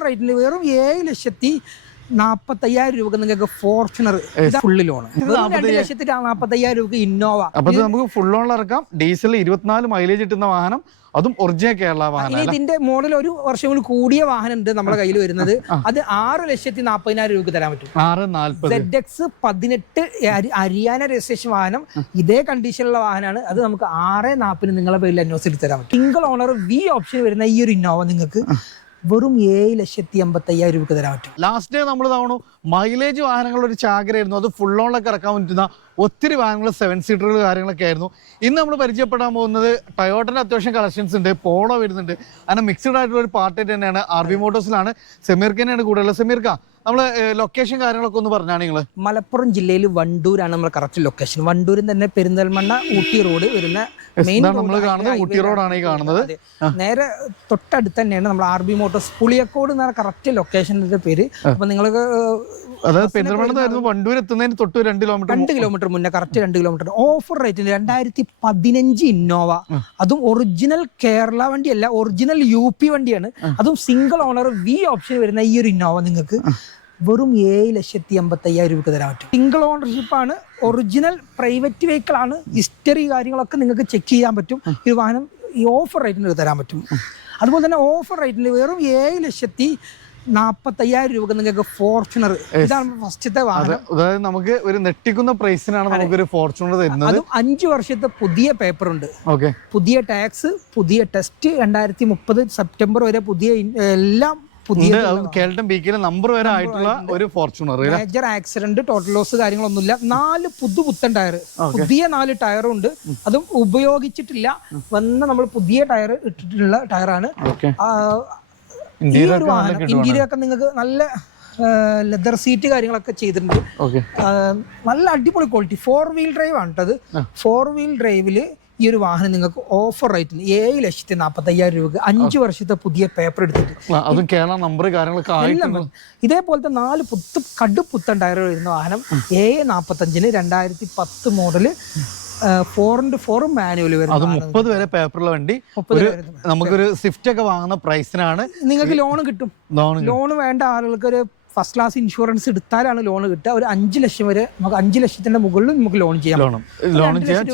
റേറ്റിന് വെറും 7,45,000 രൂപ നിങ്ങൾക്ക് ഫോർച്യൂണർ ഫുള്ള് ലോൺ, 2,45,000 രൂപ ഇന്നോവ. അപ്പൊ നമുക്ക് ഫുൾ ലോൺ ഇറക്കാം. ഡീസൽ 24 മൈലേജ് കിട്ടുന്ന വാഹനം, അതും ഒറിജിനൽ കേരള വാഹനം. ഇതിന്റെ മോഡൽ ഒരു വർഷം കൂടി കൂടിയ വാഹനം ഉണ്ട് നമ്മുടെ കയ്യിൽ വരുന്നത്. അത് 6,40,000 രൂപ തരാൻ പറ്റും. 6,40,000 ZX 18 ഹരിയാന രജിസ്ട്രേഷൻ വാഹനം, ഇതേ കണ്ടീഷനുള്ള വാഹനമാണ്. അത് നമുക്ക് 6,40,000 നിങ്ങളെ പേരിൽ അന്വേഷിച്ച് തരാൻ പറ്റും. സിംഗിൾ ഓണർ വി ഓപ്ഷൻ വരുന്ന ഈ ഒരു ഇന്നോവ നിങ്ങൾക്ക് വെറും 7,55,000 രൂപ തരാൻ പറ്റും. ലാസ്റ്റ് ഡേ നമ്മൾ തവണ മൈലേജ് വാഹനങ്ങളുടെ ഒരു ചാകരയായിരുന്നു. അത് ഫുൾ ലോണിലൊക്കെ ഇറക്കാൻ പറ്റുന്ന ഒത്തിരി വാഹനങ്ങൾ, 7 സീറ്ററുകൾ കാര്യങ്ങളൊക്കെ ആയിരുന്നു. ഇന്ന് നമ്മൾ പരിചയപ്പെടാൻ പോകുന്നത് ടൊയോട്ടൻ്റെ അത്യാവശ്യം കളക്ഷൻസ് ഉണ്ട്, പോളോ വരുന്നുണ്ട്. അങ്ങനെ മിക്സ്ഡ് ആയിട്ടുള്ള ഒരു പാർട്ടി തന്നെയാണ്. RB മോട്ടോഴ്സിലാണ്. സമീർക്കനെയാണ് കൂടുതലുള്ള. സമീർക്ക, നമ്മള് ലൊക്കേഷൻ കാര്യങ്ങളൊക്കെ ഒന്ന് പറഞ്ഞാണ് നിങ്ങൾ. മലപ്പുറം ജില്ലയിൽ വണ്ടൂരാണ് നമ്മൾ കറക്റ്റ് ലൊക്കേഷൻ. വണ്ടൂരിൽ തന്നെ പെരിന്തൽമണ്ണ ഊട്ടി റോഡ് വരുന്ന മെയിൻ നമ്മൾ കാണുന്നത് ഊട്ടി റോഡാണ് ഈ കാണുന്നത്. നേരെ തൊട്ടടുത്ത് തന്നെയാണ് നമ്മൾ RB മോട്ടോഴ്സ് പുളിയക്കോട് എന്നാണ് കറക്റ്റ് ലൊക്കേഷൻ്റെ പേര്. അപ്പൊ നിങ്ങൾക്ക് അതായത് പെരിന്തൽമണ്ണ വണ്ടൂർ എത്തുന്നതിന് തൊട്ട് 2 കിലോമീറ്റർ മുന്നേ, കറക്റ്റ് 2 കിലോമീറ്റർ. ഓഫർ റേറ്റിന് 2015 ഇന്നോവ, അതും ഒറിജിനൽ കേരള വണ്ടിയല്ല, ഒറിജിനൽ UP വണ്ടിയാണ്. അതും സിംഗിൾ ഓണർ വി ഓപ്ഷൻ വരുന്ന ഈ ഒരു ഇന്നോവ നിങ്ങൾക്ക് വെറും 7,55,000 രൂപ തരാൻ പറ്റും. സിംഗിൾ ഓണർഷിപ്പ് ആണ്, ഒറിജിനൽ പ്രൈവറ്റ് വെഹിക്കിൾ ആണ്. ഹിസ്റ്ററി കാര്യങ്ങളൊക്കെ നിങ്ങൾക്ക് ചെക്ക് ചെയ്യാൻ പറ്റും. ഈ വാഹനം ഈ ഓഫർ റേറ്റിന് തരാൻ പറ്റും. അതുപോലെ തന്നെ ഓഫർ റേറ്റിന് വെറും 7,40,000 രൂപ നിങ്ങൾക്ക് ഫോർച്യൂണർ. ഇതാണ് ഫസ്റ്റത്തെ വാഹനം. അതായത് നമുക്ക് ഒരു നെട്ടിക്കുന്ന പ്രൈസിനാണ് നമുക്കൊരു ഫോർച്യൂണർ തരുന്നത്. അതും 5 വർഷത്തെ പുതിയ പേപ്പർ ഉണ്ട്, പുതിയ ടാക്സ്, പുതിയ ടെസ്റ്റ്, 2030 സെപ്റ്റംബർ വരെ പുതിയ എല്ലാം പുതിയ നമ്പർ വരെ ആയിട്ടുള്ള ഒരു Fortuner. Major accident, total loss കാര്യങ്ങളൊന്നുമില്ല. 4 പുത്തൻ ടയർ, പുതിയ 4 ടയറും ഉണ്ട്. അതും ഉപയോഗിച്ചിട്ടില്ല, നമ്മൾ പുതിയ ടയർ ഇട്ടിട്ടുള്ള ടയറാണ്. ഇന്റീരിയർ ഒക്കെ നിങ്ങൾക്ക് നല്ല ലെതർ സീറ്റ് കാര്യങ്ങളൊക്കെ ചെയ്തിട്ടുണ്ട്. നല്ല അടിപൊളി ക്വാളിറ്റി. 4 വീൽ ഡ്രൈവ് ആണ് കേട്ടത്. 4 വീൽ ഡ്രൈവില് ഈ ഒരു വാഹനം നിങ്ങൾക്ക് ഓഫർ റേറ്റിന് 7,40,000 രൂപ, 5 വർഷത്തെ പുതിയ പേപ്പർ എടുത്തിട്ട്, ഇതേപോലത്തെ 4 കടുപ്പുത്തൻ ടയർ വരുന്ന വാഹനം 7,45,000, 2010 മോഡല് 4x4 മാനുവൽ വരും. 30 വരെ പേപ്പറുള്ള വണ്ടി. നമുക്കൊരു സ്വിഫ്റ്റ് ഒക്കെ വാങ്ങുന്ന പ്രൈസിനാണ് നിങ്ങൾക്ക് ലോൺ കിട്ടും. ലോൺ വേണ്ട ആളുകൾക്ക് ഒരു ഫസ്റ്റ് ക്ലാസ് ഇൻഷുറൻസ് എടുത്താലാണ് ലോൺ കിട്ടുക. ഒരു 5 ലക്ഷം വരെ, നമുക്ക് 5 ലക്ഷത്തിന്റെ മുകളിൽ നമുക്ക് ലോൺ ചെയ്യാം.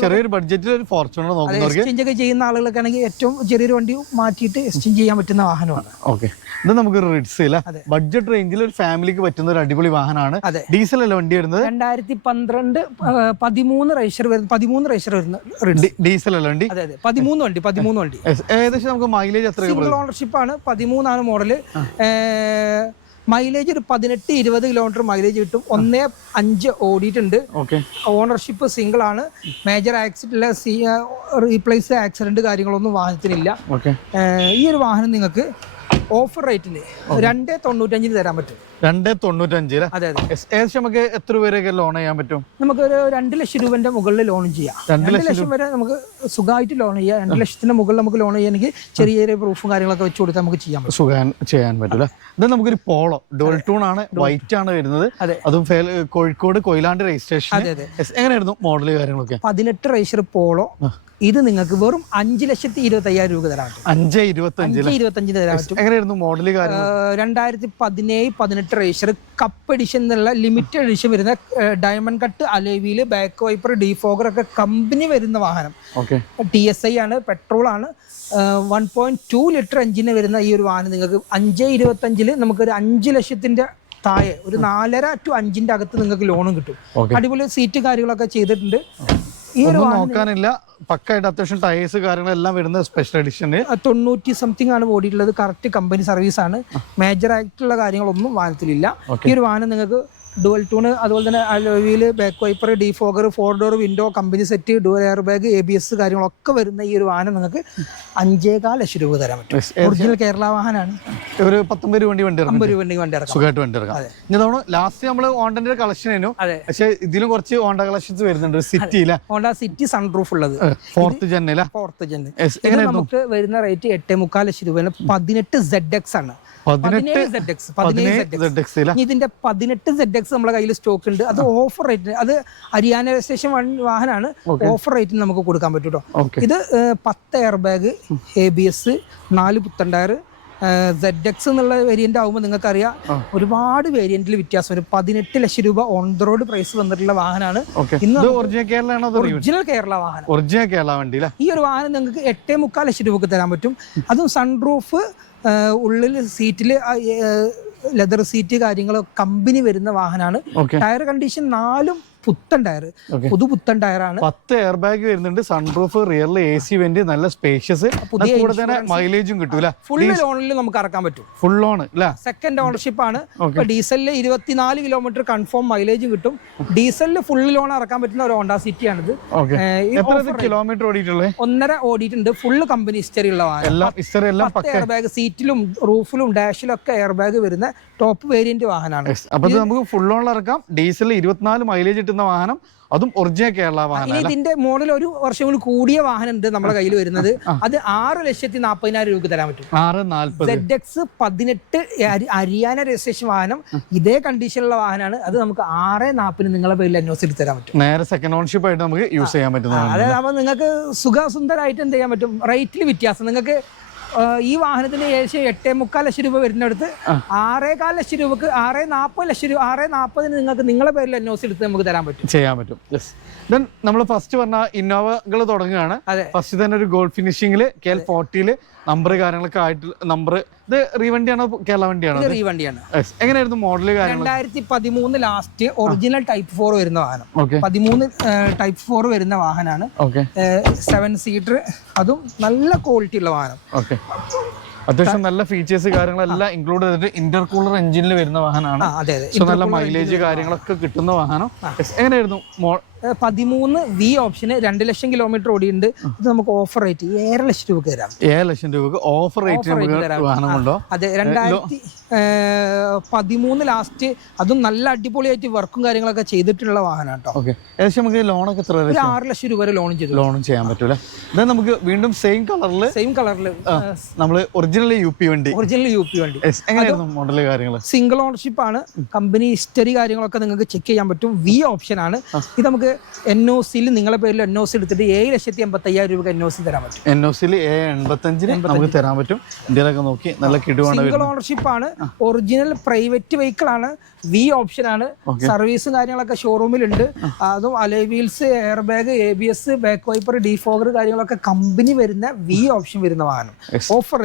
ചെറിയൊരു ബഡ്ജറ്റിൽ ഒരു ഫോർച്യൂണർ എക്സ്ചേഞ്ച് ഒക്കെ ചെയ്യുന്ന ആളുകൾക്ക് ആണെങ്കിൽ ഏറ്റവും ചെറിയൊരു വണ്ടി മാറ്റിയിട്ട് എക്സ്ചേഞ്ച് ചെയ്യാൻ പറ്റുന്ന വാഹനമാണ്. ഇത് നമുക്ക് റിഡ്സ് ഇല്ല, ബഡ്ജറ്റ് റേഞ്ചിൽ ഒരു ഫാമിലിക്ക് പറ്റുന്ന ഒരു അടിപൊളി വാഹനമാണ്. ഡീസൽ അല്ല വണ്ടി വരുന്നത്. 2012 13 രജിസ്റ്റർ വരുന്ന ഡീസൽ അല്ല വണ്ടി. അതെ 13 വണ്ടി. ഏകദേശം നമുക്ക് മൈലേജ് എത്ര? സിംഗിൾ ഓണർഷിപ്പ് ആണ്. 13 മോഡല്. മൈലേജ് ഒരു 18-20 കിലോമീറ്റർ മൈലേജ് കിട്ടും. 1.5 ഓടിയിട്ടുണ്ട്. ഓണർഷിപ്പ് സിംഗിൾ ആണ്. മേജർ ആക്സിഡന്റ്, റീപ്ലേസ് ആക്സിഡന്റ് കാര്യങ്ങളൊന്നും വാഹനത്തിനില്ല. ഈ ഒരു വാഹനം നിങ്ങൾക്ക് ഓഫർ റേറ്റിന് 2,95 തരാൻ പറ്റും. 2,95. അതെ. ഏകദേശം നമുക്ക് എത്ര രൂപയൊക്കെ ലോൺ ചെയ്യാൻ പറ്റും? നമുക്കൊരു 2 ലക്ഷം രൂപന്റെ മുകളിൽ ലോൺ ചെയ്യാം. 2 ലക്ഷം വരെ നമുക്ക് സുഖമായിട്ട് ലോൺ ചെയ്യാം. 2 ലക്ഷത്തിന്റെ മുകളിൽ നമുക്ക് ലോൺ ചെയ്യണമെങ്കിൽ ചെറിയ ചെറിയ പ്രൂഫും കാര്യങ്ങളൊക്കെ വെച്ച് കൊടുത്താൽ നമുക്ക് ചെയ്യാൻ പറ്റില്ല. ഇത് നമുക്കൊരു പോളോ ഡുവൽ ടൂൺ ആണ്, വൈറ്റ് ആണ് വരുന്നത്. അതും കോഴിക്കോട് കൊയിലാണ്ട് രജിസ്ട്രേഷൻ. എങ്ങനെയായിരുന്നു മോഡൽ കാര്യങ്ങളൊക്കെ? 18 രജിസ്റ്റർ പോളോ. ഇത് നിങ്ങൾക്ക് വെറും 5,25,000 രൂപ തരാൻ പറ്റും. 5,25,000 തരാൻ പറ്റും. എങ്ങനെയായിരുന്നു മോഡൽ? 2017-18 രജിസ്റ്റർ കപ്പ് എഡിഷൻ എന്നുള്ള ലിമിറ്റഡ് എഡിഷൻ വരുന്ന ഡയമണ്ട് കട്ട് അലോയില്, ബാക്ക് വൈപ്പർ, ഡീഫോഗർ ഒക്കെ കമ്പനി വരുന്ന വാഹനം. TSI ആണ്, പെട്രോൾ ആണ്. 1.2 ലിറ്റർ എഞ്ചിന് വരുന്ന ഈ ഒരു വാഹനം നിങ്ങൾക്ക് 5,25,000 നമുക്കൊരു 5 ലക്ഷത്തിന്റെ താഴെ, ഒരു 4.5 to 5ന്റെ അകത്ത് നിങ്ങൾക്ക് ലോണും കിട്ടും. അടിപൊളി സീറ്റ് കാര്യങ്ങളൊക്കെ ചെയ്തിട്ടുണ്ട്. ഈ ഒരു നോക്കാനില്ല, പക്കായിട്ട് അത്യാവശ്യം ടയേഴ്സ് കാര്യങ്ങളെല്ലാം വരുന്ന സ്പെഷ്യൽ എഡിഷൻ. 90 സംതിങ് ആണ് ഓടിയിട്ടുള്ളത്. കറക്റ്റ് കമ്പനി സർവീസ് ആണ്. മേജർ ആയിട്ടുള്ള കാര്യങ്ങളൊന്നും വാഹനത്തിലില്ല. ഈ ഒരു വാഹനം നിങ്ങൾക്ക് ഡുവൽ ടൂണ്, അതുപോലെ തന്നെ അലോയില്, back wiper, defogger, 4 door window, company set, dual air bag, ABS കാര്യങ്ങളൊക്കെ വരുന്ന ഈ ഒരു വാഹനം നിങ്ങൾക്ക് 5.25 ലക്ഷം രൂപ തരാൻ പറ്റും. ഒറിജിനൽ കേരള വാഹനമാണ്. ഒരു 50 രൂപ വണ്ടി ഇറക്കാം. ലാസ്റ്റ് നമ്മൾ ഹോണ്ടന്റെ കളക്ഷൻ ആയിരുന്നു. പക്ഷേ ഇതിലും കുറച്ച് ഹോണ്ട കളക്ഷൻസ് വരുന്നുണ്ട്. ഹോണ്ട സിറ്റി സൺറൂഫ് ഉള്ളത് 4th ജെൻ. നമുക്ക് വരുന്ന റേറ്റ് 8.25 ലക്ഷം രൂപയാണ്. 18 ZX ആണ്. 18 ZX. ഇതിന്റെ 18 ZX നമ്മുടെ കയ്യിൽ സ്റ്റോക്ക് ഉണ്ട്. അത് ഓഫർ റേറ്റിന്, അത് ഹരിയാന രജിസ്ട്രേഷൻ വാഹനമാണ്. ഓഫർ റേറ്റിന് നമുക്ക് കൊടുക്കാൻ പറ്റും കേട്ടോ. ഇത് 10 എയർ ബാഗ്, ABS, 4 പുത്തൻ ടയർ, ZX എന്നുള്ള വേരിയന്റ് ആകുമ്പോൾ നിങ്ങൾക്കറിയാം ഒരുപാട് വേരിയന്റിൽ വ്യത്യാസം വരും. 18 ലക്ഷം രൂപ ഓൺ ദ റോഡ് പ്രൈസ് വന്നിട്ടുള്ള വാഹനമാണ് ഇന്ന് ഒറിജിനൽ കേരള വാഹനം. ഒറിജിനൽ കേരള വണ്ടി. ഈ ഒരു വാഹനം നിങ്ങൾക്ക് 8.25 ലക്ഷം രൂപക്ക് തരാൻ പറ്റും. അതും സൺറൂഫ്, ഉള്ളിൽ സീറ്റിൽ ലെതർ സീറ്റ് കാര്യങ്ങളൊക്കെ കമ്പനി വരുന്ന വാഹനമാണ്. ടയർ കണ്ടീഷൻ 4 പുത്തൻ ടയർ, പുതുപുത്തൻ ടയറാണ്. 10 എയർ ബാഗ് വരുന്നുണ്ട്, സൺറൂഫ്, റിയറിൽ AC വെന്റ്, നല്ല സ്പേഷ്യസ്, കൂടെ തന്നെ മൈലേജും കിട്ടൂല. ഫുൾ ലോണിൽ നമുക്ക് ഇറക്കാൻ പറ്റും. ഫുൾ ലോൺ അല്ലേ? സെക്കൻഡ് ഓണർഷിപ്പ് ആണ്. ഡീസലിൽ 24 കിലോമീറ്റർ കൺഫേം മൈലേജും കിട്ടും. ഡീസലിൽ ഫുൾ ലോൺ ഇറക്കാൻ പറ്റുന്ന ഒരു ഹോണ്ട സിറ്റി ആണിത്. കിലോമീറ്റർ ഓടിയിട്ടുള്ളത് 1.5 ഓടിയിട്ടുണ്ട്. ഫുള്ള് കമ്പനി ഹിസ്റ്ററി ഉള്ള വാഹനം. എയർ ബാഗ് സീറ്റിലും റൂഫിലും ഡാഷിലും ഒക്കെ എയർ ബാഗ് വരുന്ന ടോപ്പ് വേരിയന്റ് വാഹനമാണ്. അപ്പൊ നമുക്ക് ഫുൾ ലോൺ ഇറക്കാം. ഡീസലിൽ 24 മൈലേജ് കിട്ടുന്ന വാഹനം, അതും ഒറിജിനൽ കേരള വാഹനം. ഇതിന്റെ മോഡൽ ഒരു വർഷം കൂടി കൂടിയ വാഹനം ഉണ്ട് നമ്മുടെ കയ്യിൽ വരുന്നത്. അത് 6,40,000 രൂപക്ക് തരാൻ പറ്റും. 640 ZX 18 ഹരിയാന രജിസ്ട്രേഷൻ വാഹനം, ഇതേ കണ്ടീഷനുള്ള വാഹനമാണ്. അത് നമുക്ക് 6,40 നിങ്ങളെ പേരിൽ NOC എടുത്ത് തരാൻ പറ്റും. നേരെ സെക്കൻഡ് ഓൺഷിപ്പ് ആയിട്ട് നമുക്ക് യൂസ് ചെയ്യാൻ പറ്റുന്നതാണ്. അതായത് അപ്പൊ നിങ്ങൾക്ക് സുഖസുന്ദരമായിട്ട് എന്ത് ചെയ്യാൻ പറ്റും. റേറ്റിൽ വ്യത്യാസം നിങ്ങൾക്ക് ഈ വാഹനത്തിന് ഏകദേശം 8.25 ലക്ഷം രൂപ വരുന്നിടത്ത് 6.25 ലക്ഷം രൂപക്ക് 6.40 ലക്ഷം രൂപ 6.40 നിങ്ങൾക്ക് നിങ്ങളെ പേരിൽ NOC എടുത്ത് നമുക്ക് തരാൻ പറ്റും, ചെയ്യാൻ പറ്റും. ദെൻ നമ്മൾ ഫസ്റ്റ് പറഞ്ഞ ഇന്നോവകൾ തുടങ്ങുകയാണ്. ഫസ്റ്റ് തന്നെ ഒരു ഗോൾഡ് ഫിനിഷിംഗിൽ KL40 നമ്പർ കാര്യങ്ങളൊക്കെ ആയിട്ട് നമ്പർ. ഇത് റീവണ്ടിയാണോ കേരള വണ്ടിയാണോ? റീവണ്ടിയാണ്. എങ്ങനെയായിരുന്നു മോഡല്? 2013 ലാസ്റ്റ് ഒറിജിനൽ ടൈപ്പ് 4 വരുന്ന വാഹനം. 13 ടൈപ്പ് 4 വരുന്ന വാഹനമാണ്. 7 സീറ്റർ, അതും നല്ല ക്വാളിറ്റി ഉള്ള വാഹനം. അത്യാവശ്യം നല്ല ഫീച്ചേഴ്സ് കാര്യങ്ങളെല്ലാം ഇൻക്ലൂഡ് ചെയ്തിട്ട് ഇന്റർകൂളർ എഞ്ചിനിൽ വരുന്ന വാഹനമാണ്. നല്ല മൈലേജ് കാര്യങ്ങളൊക്കെ കിട്ടുന്ന വാഹനം. എങ്ങനെയായിരുന്നു? 13 V ഓപ്ഷന് 2 ലക്ഷം കിലോമീറ്റർ ഓടിയുണ്ട്. ഇത് നമുക്ക് ഓഫർ റേറ്റ് 7 ലക്ഷം രൂപക്ക് തരാം. 7 ലക്ഷം രൂപക്ക് ഓഫർ റേറ്റ് വാഹനമുണ്ടോ? അതെ, 2013 ലാസ്റ്റ്, അതും നല്ല അടിപൊളിയായിട്ട് വർക്കും കാര്യങ്ങളൊക്കെ ചെയ്തിട്ടുള്ള വാഹനം കേട്ടോ. ഏകദേശം നമുക്ക് ലോണൊക്കെ എത്ര? 6 ലക്ഷം രൂപ വരെ ലോണും ചെയ്യാൻ പറ്റൂല. ഇത് നമുക്ക് വീണ്ടും സെയിം കളറിൽ നമ്മള് ഒറിജിനൽ UP വണ്ടി. എങ്ങനെയായിരുന്നു മോഡല് കാര്യങ്ങൾ? സിംഗിൾ ഓണർഷിപ്പ് ആണ്. കമ്പനി ഹിസ്റ്ററി കാര്യങ്ങളൊക്കെ നിങ്ങൾക്ക് ചെക്ക് ചെയ്യാൻ പറ്റും. V ഓപ്ഷൻ ആണ്. ഇത് നമുക്ക് NOCയിൽ നിങ്ങളെ പേരിൽ NOC എടുത്തിട്ട് 7,85,000 രൂപ NOC തരാൻ പറ്റും. NOCയിൽ 7,85,000 നമുക്ക് തരാൻ പറ്റും. ഇന്ത്യയിലൊക്കെ നോക്കി നല്ല കിടുവാണ്. സിംഗിൾ ഓണർഷിപ്പ് ആണ്. ഒറിജിനൽ പ്രൈവറ്റ് വെഹിക്കിൾ ആണ്. V ഓപ്ഷൻ ആണ്. സർവീസും കാര്യങ്ങളൊക്കെ ഷോറൂമിലുണ്ട്. അതും alloy wheels, air bag, ABS, back wiper, defogger കാര്യങ്ങളൊക്കെ കമ്പനി വരുന്ന V ഓപ്ഷൻ വരുന്ന വാഹനം. ഓഫർ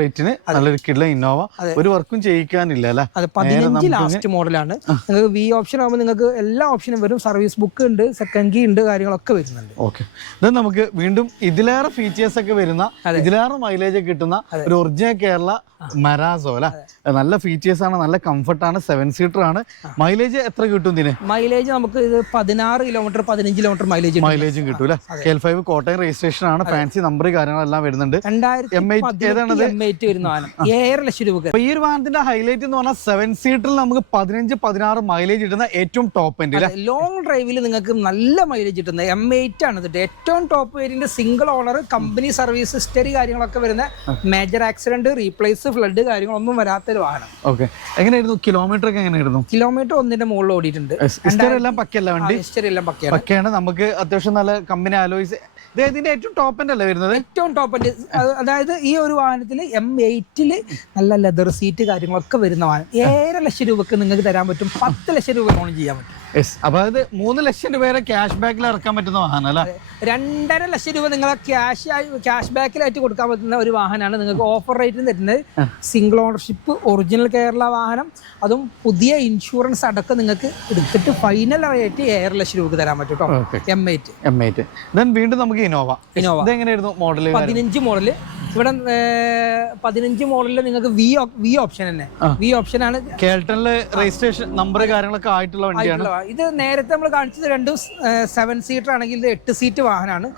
റേറ്റിന് നല്ലൊരു കിഡ്ല ഇന്നോവ. ഒരു വർക്കും ചെയ്യിക്കാനില്ല അല്ലേ? അതെ, 15 ലാസ്റ്റ് മോഡലാണ്. നിങ്ങൾക്ക് V ഓപ്ഷൻ ആകുമ്പോൾ നിങ്ങൾക്ക് എല്ലാ ഓപ്ഷനും വരും. സർവീസ് ബുക്ക് ഉണ്ട്, സെക്കൻഡ് കീ ഉണ്ട്, കാര്യങ്ങളൊക്കെ വരുന്നുണ്ട്. നമുക്ക് വീണ്ടും ഇതിലേറെ ഫീച്ചേഴ്സ് ഒക്കെ വരുന്ന, ഇതിലേറെ മൈലേജ് കിട്ടുന്ന ഒരു ഒറിജിനൽ കേരള മരാസോ അല്ലെ? നല്ല ഫീച്ചേഴ്സ് ആണ്, നല്ല കംഫർട്ടാണ്, 7 സീറ്റർ ആണ്. മൈലേജ് എത്ര കിട്ടും ഇതിന്? മൈലേജ് നമുക്ക് 16 കിലോമീറ്റർ 15 കിലോമീറ്റർ മൈലേജും കിട്ടും അല്ലെ? KL5 കോട്ടയം രജിസ്ട്രേഷൻ ആണ്. ഫാൻസി നമ്പർ കാര്യങ്ങളെല്ലാം വരുന്നുണ്ട്. 2018 വരുന്ന വാഹനം 7 ലക്ഷം രൂപ. ഈ ഒരു വാഹനത്തിന്റെ ഹൈലൈറ്റ് എന്ന് പറഞ്ഞാൽ 7 സീറ്ററിൽ നമുക്ക് 15-16 മൈലേജ് കിട്ടുന്ന ഏറ്റവും ടോപ്പ് എൻഡ്. ലോങ് ഡ്രൈവിൽ നിങ്ങൾക്ക് നല്ല മൈലേജ് കിട്ടുന്നത് M8 ആണ്. ഏറ്റവും top variant, single owner, company service history കാര്യങ്ങളൊക്കെ വരുന്ന, മേജർ ആക്സിഡന്റ്, റീപ്ലേസ്, ഫ്ലഡ് കാര്യങ്ങളൊന്നും വരാത്തൊരു വാഹനം. എങ്ങനെയായിരുന്നു കിലോമീറ്റർ ഒക്കെ? എങ്ങനെയായിരുന്നു കിലോമീറ്റർ 1ന്റെ മുകളിൽ ഓടിയിട്ടുണ്ട്. എല്ലാം പക്കയാണ്. നമുക്ക് അത്യാവശ്യം നല്ല കമ്പനി അലോയ്സ്. ഇതിന്റെ ഏറ്റവും ടോപ്പ് എൻഡ് അല്ലേ വരുന്നത്? ഏറ്റവും ടോപ്പ് എൻഡ്. അതായത് ഈ ഒരു വാഹനത്തിൽ M8 നല്ല ലെതർ സീറ്റ് കാര്യങ്ങളൊക്കെ വരുന്ന വാഹനം 7 ലക്ഷം രൂപക്ക് നിങ്ങൾക്ക് തരാൻ പറ്റും. 10 ലക്ഷം രൂപ ലോൺ ചെയ്യാൻ പറ്റും. അതായത് 3 ലക്ഷം രൂപ വരെ ക്യാഷ് ബാക്കിൽ ഇറക്കാൻ പറ്റുന്ന വാഹനം അല്ലേ? 2.5 ലക്ഷം രൂപ നിങ്ങളെ ക്യാഷ് ബാക്കിലായിട്ട് കൊടുക്കാൻ പറ്റുന്ന ഒരു വാഹനമാണ്. നിങ്ങൾക്ക് ഓഫർ റേറ്റിന് തരുന്നത്. സിംഗിൾ ഓണർഷിപ്പ്, ഒറിജിനൽ കേരള വാഹനം, അതും പുതിയ ഇൻഷുറൻസ് അടക്കം നിങ്ങൾക്ക് എടുത്തിട്ട് ഫൈനൽ റേറ്റ് 7 ലക്ഷം രൂപ തരാൻ പറ്റും കേട്ടോ. M8. വീണ്ടും നമുക്ക് ഇന്നോവ. എങ്ങനെയായിരുന്നു മോഡൽ? 15 മോഡല്. ഇവിടെ 15 മോഡലിൽ നിങ്ങൾക്ക് V ഓപ്ഷൻ തന്നെ. V ഓപ്ഷൻ ആണ്. കേൾട്ടണില് രജിസ്ട്രേഷൻ നമ്പർ കാര്യങ്ങളൊക്കെ ആയിട്ടുള്ള വണ്ടിയാണ്. ഇത് നേരത്തെ നമ്മൾ കാണിച്ചത് രണ്ടും 7 സീറ്റർ ആണെങ്കിൽ ഇത് 8 സീറ്റ് വാഹനമാണ്.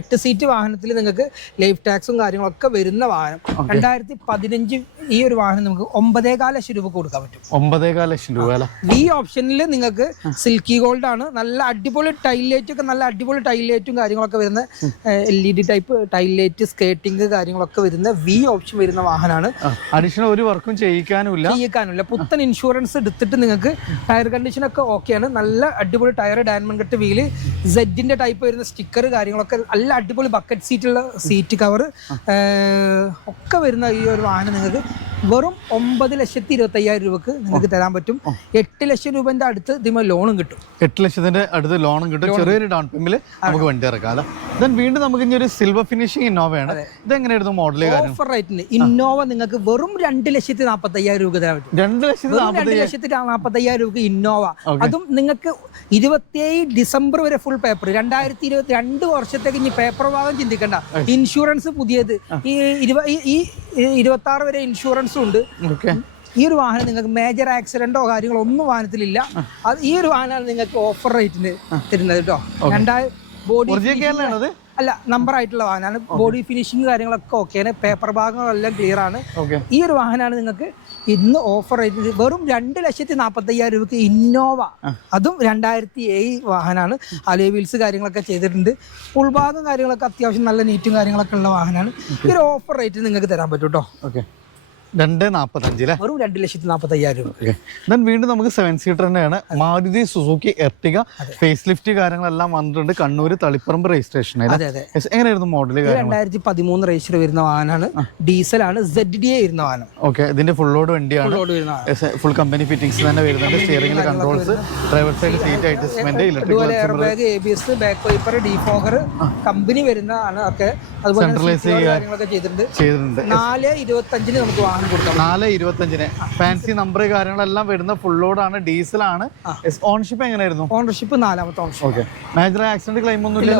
8 സീറ്റ് വാഹനത്തിൽ നിങ്ങൾക്ക് ലൈഫ് ടാക്സും കാര്യങ്ങളൊക്കെ വരുന്ന വാഹനം. 2015 ഈ ഒരു വാഹനം നമുക്ക് 9.25 ലക്ഷം രൂപ കൊടുക്കാൻ പറ്റും. 9.25 ലക്ഷം രൂപ അല്ലേ? വി ഓപ്ഷനിൽ നിങ്ങൾക്ക് സിൽക്കി ഗോൾഡ് ആണ്, നല്ല അടിപൊളി ടൈലൈറ്റ് ഒക്കെ, നല്ല അടിപൊളി ടൈലൈറ്റും കാര്യങ്ങളൊക്കെ വരുന്ന LED ടൈപ്പ് ടൈലൈറ്റ് സ്കേട്ടിങ് കാര്യങ്ങളൊക്കെ വരുന്ന വി ഓപ്ഷൻ വരുന്ന വാഹനമാണ്. അഡീഷണൽ ഒരു വർക്കും ചെയ്യിക്കാനുമില്ല. പുത്തൻ ഇൻഷുറൻസ് എടുത്തിട്ട് നിങ്ങൾക്ക് ടയർ കണ്ടീഷൻ ഒക്കെ ഓക്കെയാണ്. നല്ല അടിപൊളി ടയർ, ഡയമണ്ട് കട്ട് വീല്, സെഡിന്റെ ടൈപ്പ് വരുന്ന സ്റ്റിക്കർ കാര്യങ്ങളൊക്കെ, നല്ല അടിപൊളി ബക്കറ്റ് സീറ്റുള്ള സീറ്റ് കവർ ഒക്കെ വരുന്ന ഈ ഒരു വാഹനം നിങ്ങൾക്ക് വെറും 9,25,000 രൂപക്ക് നിങ്ങൾക്ക് തരാൻ പറ്റും. 8 ലക്ഷം രൂപന്റെ അടുത്ത് ഇതിന് ലോണും കിട്ടും. 8 ലക്ഷത്തിന്റെ അടുത്ത് ലോണും കിട്ടും. ചെറിയൊരു ഡൗൺ പേയ്മെന്റിൽ നമുക്ക് വണ്ടി ഇറക്കാം. ദെൻ വീണ്ടും നമുക്ക് ഇനി ഒരു സിൽവർ ഫിനിഷിംഗ് ഇന്നോവയാണ്. ഇതെങ്ങനെയായിരുന്നു മോഡൽ? ഓഫർ റേറ്റിന് ഇന്നോവ നിങ്ങൾക്ക് വെറും 2,45,000 രൂപ തരാൻ പറ്റും. 2,45,000 രൂപക്ക് ഇന്നോവ. അതും നിങ്ങൾക്ക് 27 ഡിസംബർ വരെ ഫുൾ പേപ്പർ. 2022 വർഷത്തേക്ക് ഇനി പേപ്പർ ഭാഗം ചിന്തിക്കണ്ട. ഇൻഷുറൻസ് പുതിയത് ഈ 26 വരെ ഇൻഷുറൻസും ഉണ്ട്. ഈ ഒരു വാഹനം നിങ്ങൾക്ക് മേജർ ആക്സിഡന്റോ കാര്യങ്ങളോ ഒന്നും വാഹനത്തിലില്ല. അത് ഈ ഒരു വാഹനമാണ് നിങ്ങൾക്ക് ഓഫർ റേറ്റിന് തരുന്നത് കേട്ടോ. 2000 ബോഡി അല്ല, നമ്പർ ആയിട്ടുള്ള വാഹനമാണ്. ബോഡി ഫിനിഷിങ് കാര്യങ്ങളൊക്കെ ഓക്കെയാണ്. പേപ്പർ ഭാഗങ്ങളെല്ലാം ക്ലിയർ ആണ്. ഈ ഒരു വാഹനമാണ് നിങ്ങൾക്ക് ഇന്ന് ഓഫർ റേറ്റ് വെറും 2,45,000 രൂപയ്ക്ക് ഇന്നോവ. അതും 2007 വാഹനമാണ്. അലോയ് വീൽസ് കാര്യങ്ങളൊക്കെ ചെയ്തിട്ടുണ്ട്. ഉൾഭാഗം കാര്യങ്ങളൊക്കെ അത്യാവശ്യം നല്ല നീറ്റും കാര്യങ്ങളൊക്കെ ഉള്ള വാഹനമാണ്. ഈ ഒരു ഓഫർ റേറ്റ് നിങ്ങൾക്ക് തരാൻ പറ്റും കേട്ടോ. 2,45,000 വെറും 2,45,000 രൂപ. ദെൻ വീണ്ടും നമുക്ക് 7 സീറ്റർ തന്നെയാണ്. Maruti Suzuki Ertiga face lift കാര്യങ്ങളെല്ലാം വന്നിട്ടുണ്ട്. കണ്ണൂർ തളിപ്പറമ്പ് രജിസ്ട്രേഷൻ. എങ്ങനെയായിരുന്നു മോഡൽ? 2013 രജിസ്റ്റർ വരുന്ന വാഹനമാണ്. ഡീസലാണ്. ZDA വരുന്ന വാഹനം. ഇതിന്റെ ഫുൾ ലോഡ് വണ്ടിയാണ്. ഫുൾ കമ്പനി ഫിറ്റിംഗ്സ് തന്നെ വരുന്നുണ്ട്. സ്റ്റിയറിംഗിൽ controls, driver side seat adjustment, electric air bag, ABS, back wiper, defogger company വരുന്നതാണ്. ഒക്കെ അതുപോലെ കാര്യങ്ങളൊക്കെ ചെയ്തിട്ടുണ്ട്. 4,25,000 നമുക്ക് വാഹനം 4,25,000 ഫാൻസി നമ്പർ കാര്യങ്ങളെല്ലാം വരുന്ന ഫുൾ ലോഡാണ്. ഡീസലാണ്. ഓൺഷിപ്പ് എങ്ങനെയായിരുന്നു? ഓണർഷിപ്പ് 4ാമത്തെ ഓണർഷിപ്പ്. മേജർ ആക്സിഡന്റ് ക്ലെയിം ഒന്നും ഇല്ല.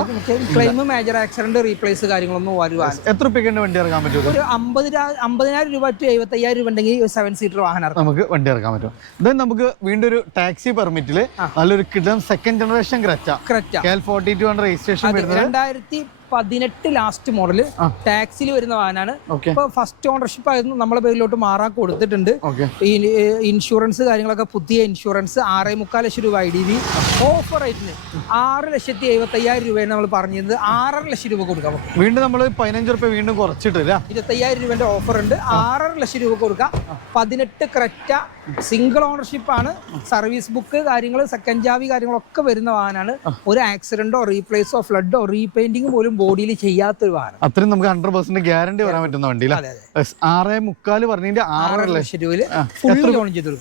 ക്ലെയിം മേജർ ആക്സിഡന്റ് റീപ്ലേസ് കാര്യങ്ങളൊന്നും വരുവാൻ. എത്ര രൂപയ്ക്ക് വണ്ടി ഇറക്കാൻ പറ്റും? ഒരു 50,000 രൂപ ടു 75,000 രൂപ ഉണ്ടെങ്കിൽ 7 സീറ്റർ വാഹനം നമുക്ക് വണ്ടി ഇറക്കാൻ പറ്റും. ദെൻ നമുക്ക് വീണ്ടും ഒരു ടാക്സി പെർമിറ്റില് നല്ലൊരു കിടം സെക്കൻഡ് ജനറേഷൻ ക്രെറ്റ KL42 ആണ് രജിസ്ട്രേഷൻ വരുന്നത്. 2018 ലാസ്റ്റ് മോഡല് ടാക്സിയിൽ വരുന്ന വാഹനമാണ്. ഇപ്പൊ ഫസ്റ്റ് ഓണർഷിപ്പ് ആയിരുന്നു, നമ്മളെ പേരിലോട്ട് മാറാൻ കൊടുത്തിട്ടുണ്ട്. ഈ ഇൻഷുറൻസ് കാര്യങ്ങളൊക്കെ പുതിയ ഇൻഷുറൻസ് 6.25 ലക്ഷം രൂപ IDV. ഓഫർ റേറ്റിന് 6,75,000 രൂപയാണ് നമ്മൾ പറഞ്ഞിരുന്നത്. 6.5 ലക്ഷം രൂപ കൊടുക്കാം. വീണ്ടും നമ്മൾ 15 രൂപ വീണ്ടും കുറച്ചിട്ടില്ല. 25,000 രൂപന്റെ ഓഫർ ഉണ്ട്. 6.5 ലക്ഷം രൂപ കൊടുക്കാം. 18 ക്രെറ്റ സിംഗിൾ ഓണർഷിപ്പ് ആണ്. സർവീസ് ബുക്ക് കാര്യങ്ങൾ, സെക്കൻഡ് ചാവി കാര്യങ്ങളൊക്കെ വരുന്ന വാഹനമാണ്. ഒരു ആക്സിഡന്റോ റീപ്ലേസോ ഫ്ലഡോ റീപെയിന്റിംഗ് പോലും ബോഡിയിൽ ചെയ്യാത്തൊരു വാഹനം. അത്രയും നമുക്ക് 100% ഗ്യാരണ്ടി വരാൻ പറ്റുന്ന വണ്ടി. 6.25 പറഞ്ഞതിന്റെ 6.5 ലക്ഷം രൂപ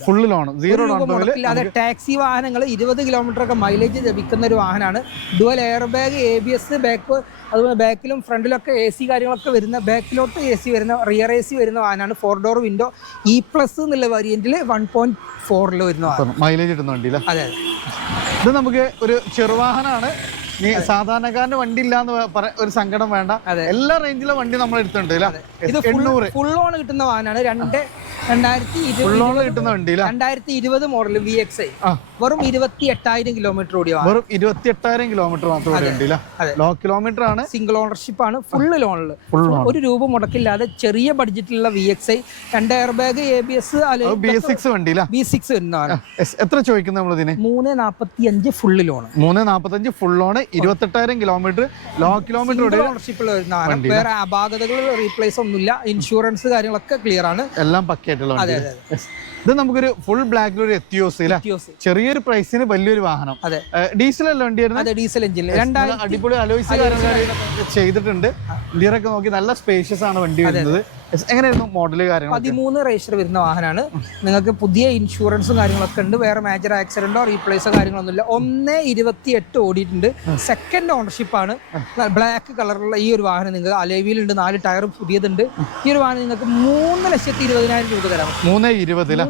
full loan, 0 down payment. Taxi വാഹനങ്ങൾ 20 കിലോമീറ്റർ ഒക്കെ മൈലേജ് ലഭിക്കുന്ന ഒരു വാഹനമാണ്. Dual air bag, ABS, back, അതുപോലെ ബാക്കിലും ഫ്രണ്ടിലൊക്കെ AC കാര്യങ്ങളൊക്കെ വരുന്ന, ബാക്കിലോട്ട് AC വരുന്ന, റിയർ AC വരുന്ന വാഹനമാണ്. 4 ഡോർ വിൻഡോ E+ എന്നുള്ള വേരിയന്റിൽ 1.4 വരുന്ന വാഹനം. മൈലേജ് കിട്ടുന്ന വണ്ടി. അതെ. ഇത് നമുക്ക് ഒരു ചെറുവാഹനമാണ്. സാധാരണക്കാരന് വണ്ടി ഇല്ലാന്ന് ഒരു സങ്കടം വേണ്ട. എല്ലാ റേഞ്ചിലെ വണ്ടി നമ്മൾ എടുത്തിട്ടുണ്ട്. ഇത് ഫുൾ ഓൺ കിട്ടുന്ന വാഹനമാണ്. 2020 മോഡൽ VXI. വെറും 28,000 കിലോമീറ്റർ ഓടിയ വാഹനം. വെറും 28,000 കിലോമീറ്റർ മാത്രം ഓടിയുണ്ട്. ലോ കിലോമീറ്റർ ആണ്. സിംഗിൾ ഓണർഷിപ്പ് ആണ്. ഫുൾ ലോണില് ഒരു രൂപ മുടക്കില്ലാതെ ചെറിയ ബഡ്ജറ്റിലുള്ള VXI. 2 air bag, ABS, B6 വണ്ടി. B6 വരുന്നതാണ്. എത്ര ചോദിക്കുന്നത് നമ്മൾ ഇതിന്? 3,45 full loan. 3,45 full loan. 28,000 kilometre low kilometre ഓണർഷിപ്പിൽ വരുന്നതാണ്. വേറെ അപാകതകൾ റീപ്ലേസ് ഒന്നുമില്ല. ഇൻഷുറൻസ് കാര്യങ്ങളൊക്കെ ക്ലിയർ ആണ്. എല്ലാം പക്കയായിട്ടുള്ള. ഇത് നമുക്കൊരു ഫുൾ ബ്ലാക്ക് ഒരു എത്തിയോസ്. ചെറിയൊരു പ്രൈസിന് വലിയൊരു വാഹനം. ഡീസൽ അല്ല വണ്ടിയായിരുന്നു. Diesel engine. അടിപൊളി അലോയ്സ് ചെയ്തിട്ടുണ്ട്. ഇന്ത്യയൊക്കെ നോക്കി നല്ല സ്പേഷ്യസ് ആണ് വണ്ടി വരുന്നത്. എങ്ങനെയായിരുന്നു മോഡൽ കാര്യങ്ങൾ? 13 രജിസ്റ്റർ വരുന്ന വാഹനമാണ്. നിങ്ങൾക്ക് പുതിയ ഇൻഷുറൻസും കാര്യങ്ങളൊക്കെ ഉണ്ട്. വേറെ മേജർ ആക്സിഡന്റോ റീപ്ലേസോ കാര്യങ്ങളൊന്നുമില്ല. 1.28 ഓടിയിട്ടുണ്ട്. സെക്കൻഡ് ഓണർഷിപ്പ് ആണ്. ബ്ലാക്ക് കളറുള്ള ഈ ഒരു വാഹനം നിങ്ങൾക്ക് അലോയ് വീൽ ഉണ്ട്. 4 ടയർ പുതിയതുണ്ട്. ഈ ഒരു വാഹനം നിങ്ങൾക്ക് 3,20,000 രൂപ തരാം. 3,20,000.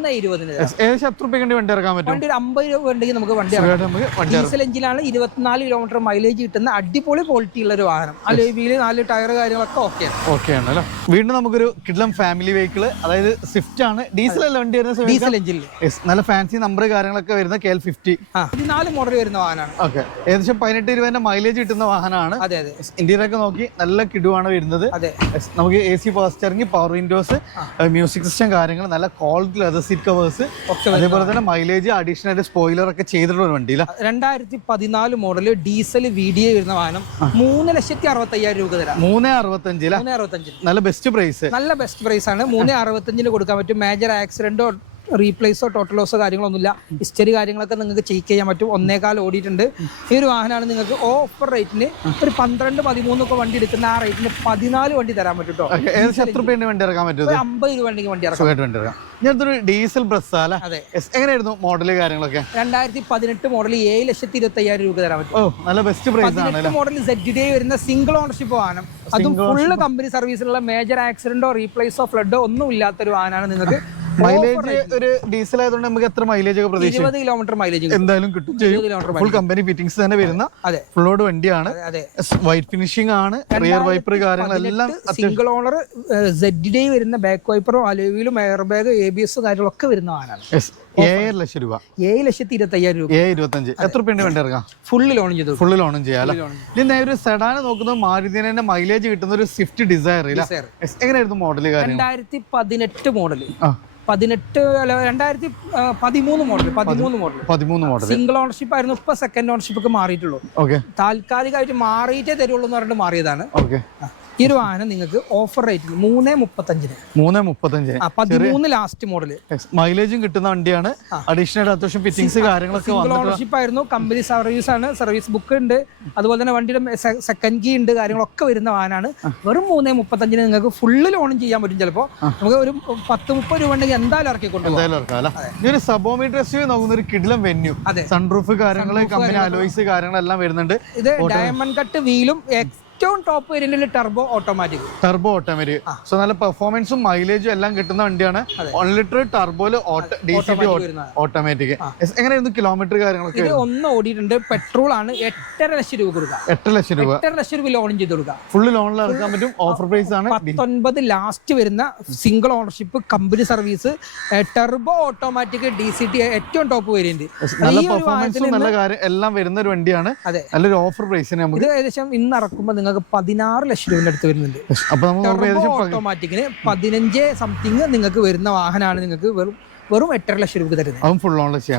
ഏകദേശം എത്ര രൂപയ്ക്ക് വണ്ടി ഇറക്കാൻ പറ്റും? വണ്ടി ഒരു 50 രൂപ ഉണ്ടെങ്കിൽ നമുക്ക് വണ്ടി ഇറക്കാം. ഡീസൽ എഞ്ചിനാണ്. 24 കിലോമീറ്റർ മൈലേജ് കിട്ടുന്ന അടിപൊളി ക്വാളിറ്റി ഉള്ള ഒരു വാഹനം. അലോയ് വീല്, 4 ടയർ കാര്യങ്ങളൊക്കെ ഓക്കെയാണ്. ഓക്കെയാണ് അല്ലേ? വീണ്ടും നമുക്കൊരു കിഡ്ലം ഫാമിലി വെഹിക്കിൾ, അതായത് സ്വിഫ്റ്റ് ആണ്. ഡീസൽ അല്ല വണ്ടി വരുന്നത്, ഡീസൽ എഞ്ചിനിൽ നല്ല ഫാൻസി നമ്പർ കാര്യങ്ങളൊക്കെ വരുന്ന KL50. 14 മോഡൽ വരുന്ന വാഹനമാണ്. ഓക്കെ, ഏകദേശം 18-20 മൈലേജ് കിട്ടുന്ന വാഹനമാണ്. അതെ അതെ. ഇന്ത്യയിലൊക്കെ നോക്കി നല്ല കിടുവാണ് വരുന്നത്. അതെ, നമുക്ക് AC fast steering, power Windows, music system കാര്യങ്ങൾ, നല്ല ക്വാളിറ്റി ലെതർ സീറ്റ് കവേഴ്സ്, അതേപോലെ തന്നെ മൈലേജ് അഡീഷണൽ ആയിട്ട് സ്പോയിലർ ഒക്കെ ചെയ്തിട്ടുള്ള ഒരു വണ്ടിയില്ല. 2014 മോഡൽ ഡീസൽ VDA വരുന്ന വാഹനം 3,65,000 രൂപ തരാം. 365 നല്ല ബെസ്റ്റ് പ്രൈസ്. നല്ല ബെസ്റ്റ് പ്രൈസ് ആണ്. 3,65 കൊടുക്കാൻ പറ്റും. മേജർ ആക്സിഡന്റോ റീപ്ലേസോ ടോട്ടൽ ലോസോ കാര്യങ്ങളൊന്നുമില്ല. ഹിസ്റ്ററി കാര്യങ്ങളൊക്കെ നിങ്ങൾക്ക് ചെക്ക് ചെയ്യാൻ പറ്റും. 1.25 ഓടിയിട്ടുണ്ട്. ഈ ഒരു വാഹനമാണ് നിങ്ങൾക്ക് ഓഫർ റേറ്റിന് ഒരു 12-13 ഒക്കെ വണ്ടി എടുക്കുന്ന ആ റേറ്റിന് 14 വണ്ടി തരാൻ പറ്റും കേട്ടോ. ഏകദേശം എത്ര രൂപ വണ്ടി ഇറക്കാൻ പറ്റും? 50 രൂപ വണ്ടിക്ക് വണ്ടി ഇറക്കാം. ഞാനൊരു ഡീസൽ ബ്രസ് അല്ലേ? അതെ. എങ്ങനെയായിരുന്നു മോഡല് കാര്യങ്ങളൊക്കെ? 2018 മോഡൽ 7,25,000 രൂപ തരാൻ പറ്റും. ഓ, നല്ല ബെസ്റ്റ് പ്രൈസ് ആണ്. മോഡൽ ZDA വരുന്ന സിംഗിൾ ഓണർഷിപ്പ് വാഹനം, അതും ഫുള്ള് കമ്പനി സർവീസിലുള്ള മേജർ ആക്സിഡന്റോ റീപ്ലേസോ ഫ്ലഡോ ഒന്നും ഇല്ലാത്തൊരു വാഹനമാണ്. നിങ്ങൾക്ക് മൈലേജ് ഒരു ഡീസൽ ആയതുകൊണ്ട് നമുക്ക് എത്ര മൈലേജ് ഒക്കെ പ്രതീക്ഷിക്കാം? 20 കിലോമീറ്റർ മൈലേജ് എന്തായാലും കിട്ടും ചെയ്യും. ഫുൾ കമ്പനി ഫിറ്റിംഗ്സ് തന്നെ വരുന്ന ഫുൾ ലോഡ് വണ്ടിയാണ്. വൈറ്റ് ഫിനിഷിംഗ് ആണ്. റിയർ വൈപ്പർ കാര്യങ്ങളെല്ലാം സിംഗിൾ ഓണർ ZDA വരുന്ന ബാക്ക് വൈപ്പറും അലോയിലും എയർ ബാഗ് ABS കാര്യങ്ങളൊക്കെ വരുന്ന വാഹനമാണ്. 7 ലക്ഷം രൂപ. 7,25,000 രൂപ. 7,25. എത്ര രൂപ വണ്ടി ഇറങ്ങാം? ഫുള്ള് ലോൺ ചെയ്തു. ഫുള്ള് ലോണും ചെയ്യാം. പിന്നെ ഒരു സെഡാൻ നോക്കുന്നത് മാരുതിന് തന്നെ മൈലേജ് കിട്ടുന്ന ഒരു സ്വിഫ്റ്റ് ഡിസയർ. എങ്ങനെയായിരുന്നു model? 2018 model 2013 model single ownership ആയിരുന്നു. ഇപ്പൊ സെക്കൻഡ് ഓണർഷിപ്പ് മാറിയിട്ടുള്ളൂ. താൽക്കാലികമായിട്ട് മാറിയിട്ടേ തരുള്ളൂ എന്ന് പറഞ്ഞിട്ട് മാറിയതാണ്. ഈ ഒരു വാഹനം നിങ്ങൾക്ക് ഓഫർ റേറ്റിൽ 3,35. 13 ലാസ്റ്റ് മോഡൽ. മൈലേജും കിട്ടുന്ന വണ്ടിയാണ്. അഡീഷണൽ അത്യാവശ്യം ഫിറ്റിംഗ്സ് കാര്യങ്ങളൊക്കെ സിംഗിൾ ഓണർഷിപ്പ് ആയിരുന്നു. കമ്പനി സർവീസ് ആണ്. സർവീസ് ബുക്ക് ഉണ്ട്. അതുപോലെ തന്നെ വണ്ടിയുടെ സെക്കൻഡ് കീ ഉണ്ട്. കാര്യങ്ങളൊക്കെ വരുന്ന വാഹനമാണ്. വെറും 3,35 നിങ്ങൾക്ക് ഫുള്ള് ലോണും ചെയ്യാൻ പറ്റും. ചിലപ്പോൾ നമുക്ക് ഒരു 10-30 രൂപ ഉണ്ടെങ്കിൽ എന്തായാലും ഇറക്കിക്കൊണ്ടു. സബോമീറ്റർ നോക്കുന്ന ഒരു കിടിലം വെന്യൂ, സൺറൂഫ് കാര്യങ്ങൾ, കമ്പനി അലോയ്സ് കാര്യങ്ങളെല്ലാം വരുന്നുണ്ട്. ഇത് ഡയമണ്ട് കട്ട് വീലും ഏറ്റവും ടോപ്പ് വേരിയന്റിൽ ടർബോ ഓട്ടോമാറ്റിക്. സോ നല്ല പെർഫോമൻസും മൈലേജും എല്ലാം കിട്ടുന്ന വണ്ടിയാണ്. 1 ലിറ്റർ ടർബോയില് DCT ഓട്ടോമാറ്റിക്. എങ്ങനെയായിരുന്നു കിലോമീറ്റർ കാര്യങ്ങളൊക്കെ? ഇത് ഒന്ന് ഓടിയിട്ടുണ്ട്. പെട്രോൾ ആണ്. 8.5 ലക്ഷം രൂപ കൊടുക്കുക. 8 ലക്ഷം രൂപ ലോൺ ചെയ്ത് കൊടുക്കുക. ഫുള്ള് ലോണിൽ ഇറക്കാൻ പറ്റും. ഓഫർ പ്രൈസ് ആണ്. 19 ലാസ്റ്റ് വരുന്ന single ownership company service turbo automatic DCT ഏറ്റവും ടോപ്പ് വേരിയന്റ്. നല്ല പെർഫോമൻസും നല്ല കാര്യം എല്ലാം വരുന്ന ഒരു വണ്ടിയാണ്. നല്ലൊരു ഓഫർ പ്രൈസിന് നമുക്ക് ഏകദേശം ഇന്ന് ഇറക്കുമ്പോൾ നിങ്ങൾക്ക് 16 ലക്ഷം രൂപ അടുത്ത് വരുന്നുണ്ട്. ഓട്ടോമാറ്റിക്കിന് 15 സംതിങ് നിങ്ങൾക്ക് വരുന്ന വാഹനമാണ്. നിങ്ങൾക്ക് വെറും 8.5 ലക്ഷം രൂപ തരുന്നത്. ഫുൾ ലോൺ ചെയ്യാം.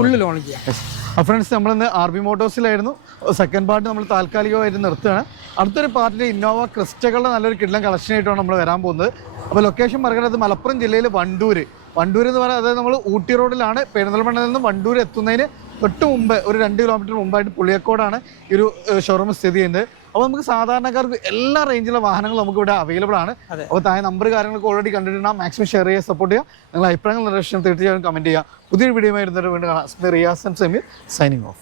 ഫ്രണ്ട്സ്, നമ്മളിന്ന് RB മോട്ടോഴ്സിലായിരുന്നു. സെക്കൻഡ് പാർട്ട് നമ്മൾ താൽക്കാലികമായിട്ട് നിർത്തുകയാണ്. അടുത്തൊരു പാർട്ടിൽ ഇന്നോവ ക്രിസ്റ്റകളുടെ നല്ലൊരു കിടിലൻ കളക്ഷൻ ആയിട്ടാണ് നമ്മൾ വരാൻ പോകുന്നത്. അപ്പോൾ ലൊക്കേഷൻ പറയുന്നത് മലപ്പുറം ജില്ലയിൽ വണ്ടൂർ എന്ന് പറയുന്നത്, അതായത് നമ്മൾ ഊട്ടി റോഡിലാണ്. പെരിന്തൽമണ്ണയിൽ നിന്ന് വണ്ടൂർ എത്തുന്നതിന് തൊട്ട് മുമ്പ് ഒരു 2 കിലോമീറ്റർ മുമ്പായിട്ട് പുളിയക്കോടാണ് ഈ ഒരു ഷോറൂം സ്ഥിതി ചെയ്യുന്നത്. അപ്പോൾ നമുക്ക് സാധാരണക്കാർക്ക് എല്ലാ റേഞ്ചിലുള്ള വാഹനങ്ങൾ നമുക്ക് ഇവിടെ അവൈലബിൾ ആണ്. അപ്പോൾ താഴെ നമ്പർ കാര്യങ്ങളൊക്കെ ഓൾറെഡി കണ്ടിട്ടുണ്ടാകും. മാക്സിമം ഷെയർ ചെയ്യുക, സപ്പോർട്ട് ചെയ്യുക. നിങ്ങൾ അഭിപ്രായങ്ങൾ നിർദ്ദേശം തീർച്ചയായും കമൻറ്റ് ചെയ്യുക. പുതിയൊരു വീഡിയോ ആയിരുന്നു വീണ്ടും കാണാം. Riyas and Sameer signing off.